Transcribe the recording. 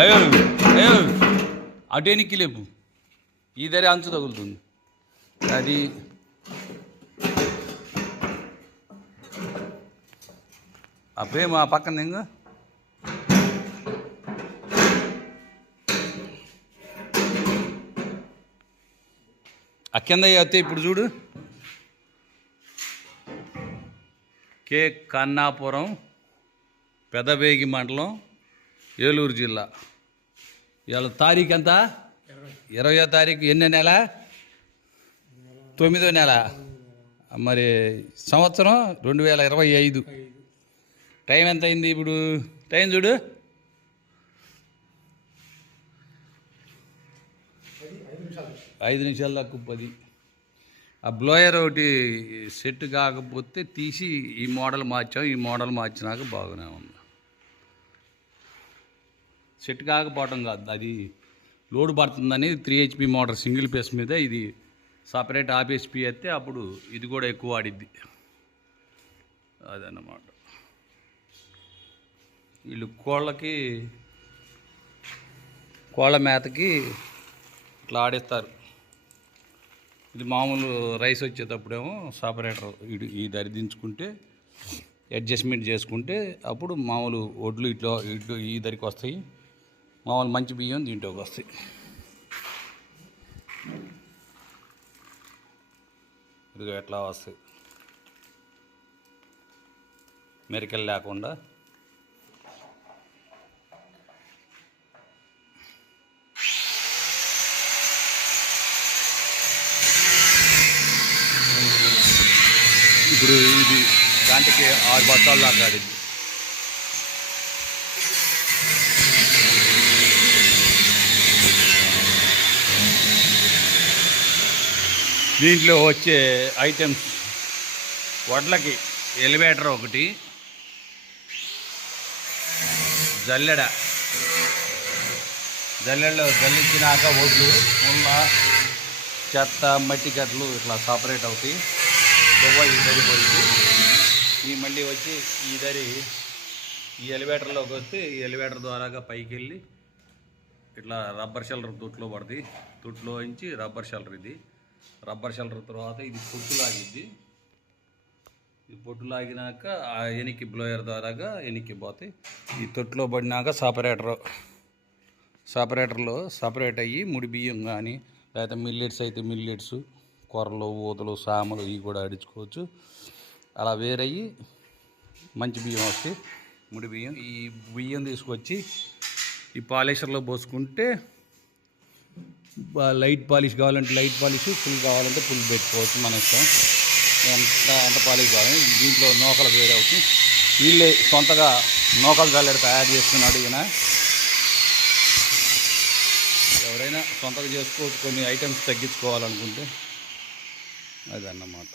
అయ్యో అయ్యో అటు ఎనికి లేపు ఈ దరి అంచు తగులుతుంది అది అప్పుడే మా పక్కన ఇంకా ఆ కింద అయితే ఇప్పుడు చూడు కే కన్నాపురం పెదవేగి మండలం ఏలూరు జిల్లా ఇవాళ తారీఖు ఎంత 20వ తారీఖు ఎన్నో నెల 9వ నెల మరి సంవత్సరం 2025 టైం ఎంత అయింది ఇప్పుడు టైం చూడు 5 నిమిషాలు తక్కువ 10 ఆ బ్లోయర్ ఒకటి సెట్ కాకపోతే తీసి ఈ మోడల్ మార్చాం ఈ మోడల్ మార్చినాక బాగానే ఉంది సెట్ కాకపోవటం కాదు అది లోడ్ పడుతుందని 3 HP మోటార్ సింగిల్ పేస్ మీద ఇది సపరేట్ ఆర్పిఎస్పి అయితే అప్పుడు ఇది కూడా ఎక్కువ వాడిద్ది అదన్నమాట వీళ్ళు కోళ్ళ మేతకి ఇట్లా ఆడిస్తారు ఇది మామూలు రైస్ వచ్చేటప్పుడేమో సపరేటర్ ఈ దరి దించుకుంటే అడ్జస్ట్మెంట్ చేసుకుంటే అప్పుడు మామూలు ఒడ్లు ఇట్లా ఈ దరికి వస్తాయి మామూలు మంచి బియ్యం దీంట్లోకి వస్తాయి ఇదిగో ఎట్లా వస్తాయి మెరికలు లేకుండా ఇప్పుడు ఇది గంటకి 6 బస్తాలు దాకా ఆడింది దీంట్లో వచ్చే ఐటమ్స్ వడ్లకి ఎలివేటర్ ఒకటి జల్లెడలో జల్లించినాక ఒడ్లు ఉన్న చెత్త మట్టి గట్లు ఇట్లా సపరేట్ అవుతాయి ఈ దరి పోయింది ఈ మళ్ళీ వచ్చి ఈ దరి ఈ ఎలివేటర్లోకి వస్తే ఈ ఎలివేటర్ ద్వారాగా పైకి వెళ్ళి ఇట్లా రబ్బర్ షెల్టర్ తొట్లో పడుతుంది తొట్లో నుంచి రబ్బర్ షెల్టర్ ఇది రబ్బర్ షెల్టర్ తర్వాత ఇది పొట్టు లాగిద్ది ఈ పొట్టు లాగినాక ఆ ఎనికి బ్లోయర్ ద్వారాగా ఎనికి పోతాయి ఈ తొట్లో పడినాక సపరేటర్లో సపరేట్ అయ్యి ముడి బియ్యం కానీ లేకపోతే మిల్లెట్స్ అయితే మిల్లెట్స్ కొర్రలు ఊతలు సామలు ఇవి కూడా ఆడించుకోవచ్చు అలా వేరయ్యి మంచి బియ్యం వస్తాయి ముడి బియ్యం ఈ బియ్యం తీసుకొచ్చి ఈ పాలిషర్లో పోసుకుంటే లైట్ పాలిష్ కావాలంటే లైట్ పాలిష్ ఫుల్ కావాలంటే ఫుల్ పెట్టుకోవచ్చు మన ఇష్టం ఎంత పాలిష్ కావాలి దీంట్లో నూకలు వేరే అవుతుంది వీళ్ళే సొంతగా నూకలు జల్లెడ తయారు చేస్తున్నాడు ఈయన ఎవరైనా సొంతగా చేసుకోవచ్చు కొన్ని ఐటమ్స్ తగ్గించుకోవాలనుకుంటే అదన్నమాట